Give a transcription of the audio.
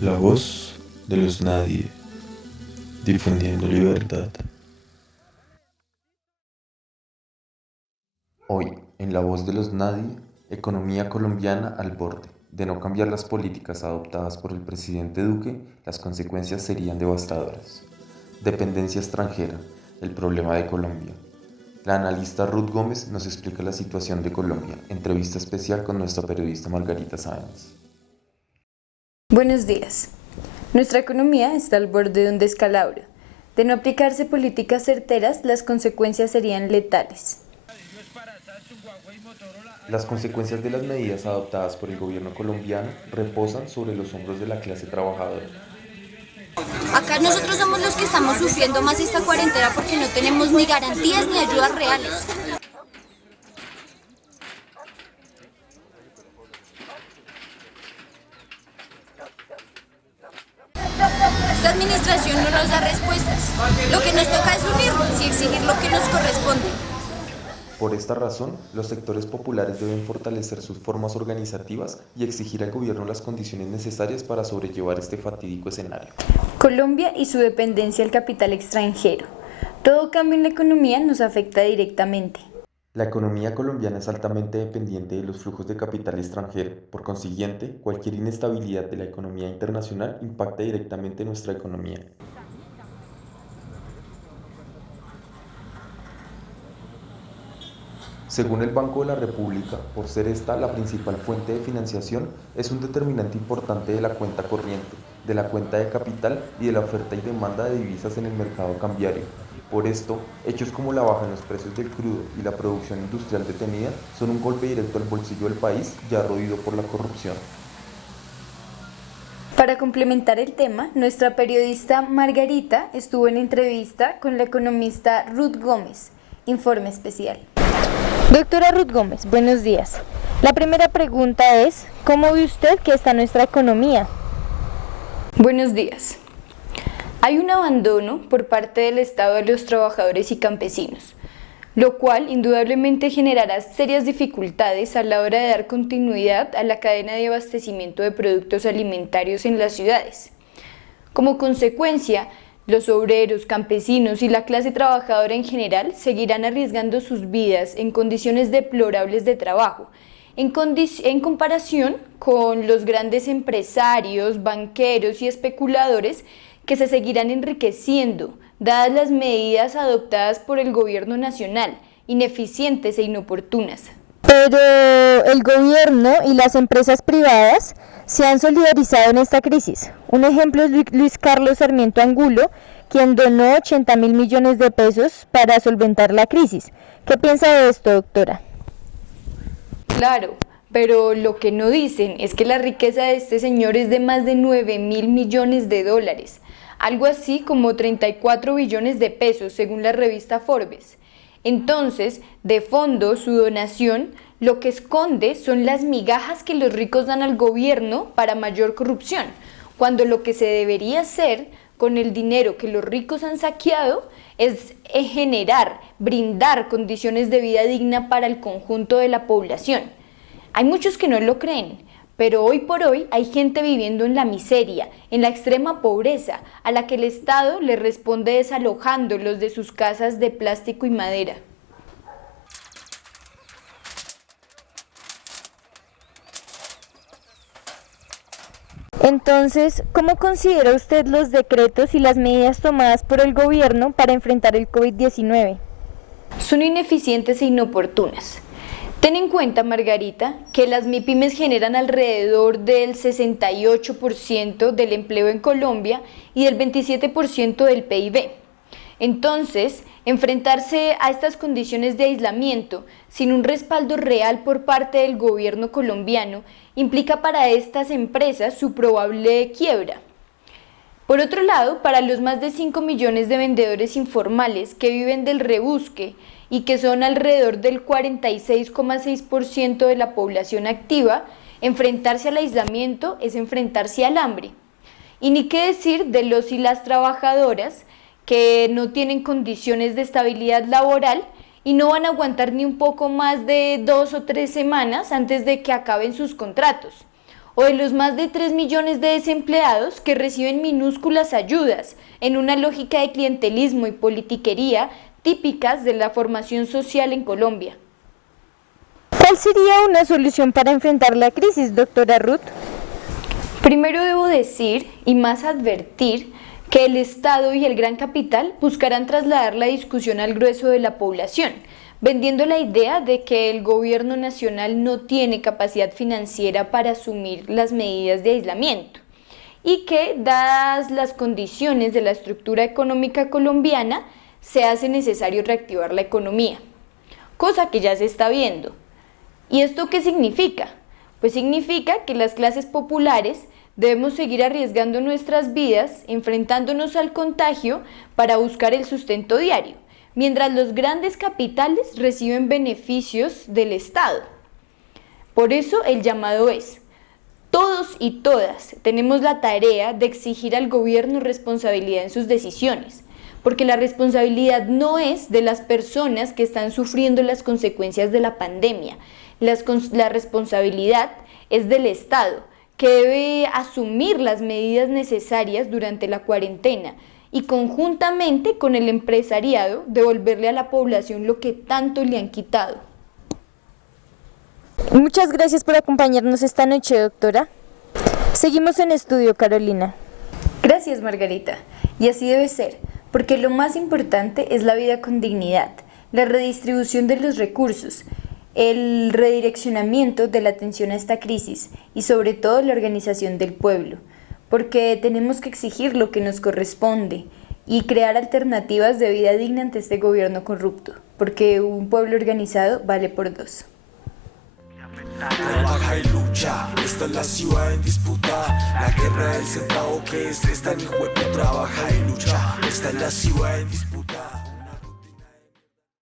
La voz de los nadie, difundiendo libertad. Hoy, en La voz de los nadie, economía colombiana al borde. De no cambiar las políticas adoptadas por el presidente Duque, las consecuencias serían devastadoras. Dependencia extranjera, el problema de Colombia. La analista Ruth Gómez nos explica la situación de Colombia. Entrevista especial con nuestra periodista Margarita Sáenz. Buenos días. Nuestra economía está al borde de un descalabro. De no aplicarse políticas certeras, las consecuencias serían letales. Las consecuencias de las medidas adoptadas por el gobierno colombiano reposan sobre los hombros de la clase trabajadora. Acá nosotros somos los que estamos sufriendo más esta cuarentena porque no tenemos ni garantías ni ayudas reales. Esta administración no nos da respuestas. Lo que nos toca es unirnos y exigir lo que nos corresponde. Por esta razón, los sectores populares deben fortalecer sus formas organizativas y exigir al gobierno las condiciones necesarias para sobrellevar este fatídico escenario. Colombia y su dependencia al capital extranjero. Todo cambio en la economía nos afecta directamente. La economía colombiana es altamente dependiente de los flujos de capital extranjero. Por consiguiente, cualquier inestabilidad de la economía internacional impacta directamente en nuestra economía. Según el Banco de la República, por ser esta la principal fuente de financiación, es un determinante importante de la cuenta corriente, de la cuenta de capital y de la oferta y demanda de divisas en el mercado cambiario. Por esto, hechos como la baja en los precios del crudo y la producción industrial detenida son un golpe directo al bolsillo del país ya roído por la corrupción. Para complementar el tema, nuestra periodista Margarita estuvo en entrevista con la economista Ruth Gómez. Informe especial. Doctora Ruth Gómez, buenos días. La primera pregunta es, ¿cómo ve usted que está nuestra economía? Buenos días. Hay un abandono por parte del Estado de los trabajadores y campesinos, lo cual indudablemente generará serias dificultades a la hora de dar continuidad a la cadena de abastecimiento de productos alimentarios en las ciudades. Como consecuencia, los obreros, campesinos y la clase trabajadora en general seguirán arriesgando sus vidas en condiciones deplorables de trabajo, en comparación con los grandes empresarios, banqueros y especuladores que se seguirán enriqueciendo, dadas las medidas adoptadas por el gobierno nacional, ineficientes e inoportunas. Pero el gobierno y las empresas privadas se han solidarizado en esta crisis. Un ejemplo es Luis Carlos Sarmiento Angulo, quien donó 80.000 millones de pesos para solventar la crisis. ¿Qué piensa de esto, doctora? Claro, pero lo que no dicen es que la riqueza de este señor es de más de 9.000 millones de dólares, algo así como 34 billones de pesos según la revista Forbes. Entonces, de fondo, su donación lo que esconde son las migajas que los ricos dan al gobierno para mayor corrupción, cuando lo que se debería hacer con el dinero que los ricos han saqueado es brindar condiciones de vida digna para el conjunto de la población. Hay muchos que no lo creen, pero hoy por hoy hay gente viviendo en la miseria, en la extrema pobreza, a la que el Estado le responde desalojándolos de sus casas de plástico y madera. Entonces, ¿cómo considera usted los decretos y las medidas tomadas por el gobierno para enfrentar el COVID-19? Son ineficientes e inoportunas. Ten en cuenta, Margarita, que las MIPYMES generan alrededor del 68% del empleo en Colombia y del 27% del PIB. Entonces, enfrentarse a estas condiciones de aislamiento sin un respaldo real por parte del gobierno colombiano implica para estas empresas su probable quiebra. Por otro lado, para los más de 5 millones de vendedores informales que viven del rebusque y que son alrededor del 46,6% de la población activa, enfrentarse al aislamiento es enfrentarse al hambre. Y ni qué decir de los y las trabajadoras que no tienen condiciones de estabilidad laboral y no van a aguantar ni un poco más de 2 o 3 semanas antes de que acaben sus contratos. O de los más de 3 millones de desempleados que reciben minúsculas ayudas en una lógica de clientelismo y politiquería típicas de la formación social en Colombia. ¿Cuál sería una solución para enfrentar la crisis, doctora Ruth? Primero debo decir, y más advertir, que el Estado y el gran capital buscarán trasladar la discusión al grueso de la población, vendiendo la idea de que el gobierno nacional no tiene capacidad financiera para asumir las medidas de aislamiento y que, dadas las condiciones de la estructura económica colombiana, se hace necesario reactivar la economía, cosa que ya se está viendo. ¿Y esto qué significa? Pues significa que las clases populares debemos seguir arriesgando nuestras vidas, enfrentándonos al contagio para buscar el sustento diario, mientras los grandes capitales reciben beneficios del Estado. Por eso el llamado es: todos y todas tenemos la tarea de exigir al gobierno responsabilidad en sus decisiones, porque la responsabilidad no es de las personas que están sufriendo las consecuencias de la pandemia, la responsabilidad es del Estado, que debe asumir las medidas necesarias durante la cuarentena y conjuntamente con el empresariado devolverle a la población lo que tanto le han quitado. Muchas gracias por acompañarnos esta noche, doctora. Seguimos en estudio, Carolina. Gracias, Margarita. Y así debe ser, porque lo más importante es la vida con dignidad, la redistribución de los recursos, el redireccionamiento de la atención a esta crisis y sobre todo la organización del pueblo, porque tenemos que exigir lo que nos corresponde y crear alternativas de vida digna ante este gobierno corrupto, porque un pueblo organizado vale por 2. Trabaja y lucha, esta es la ciudad en disputa. La guerra del centavo que es esta, hijo de puta. Trabaja y lucha, esta es la ciudad en disputa.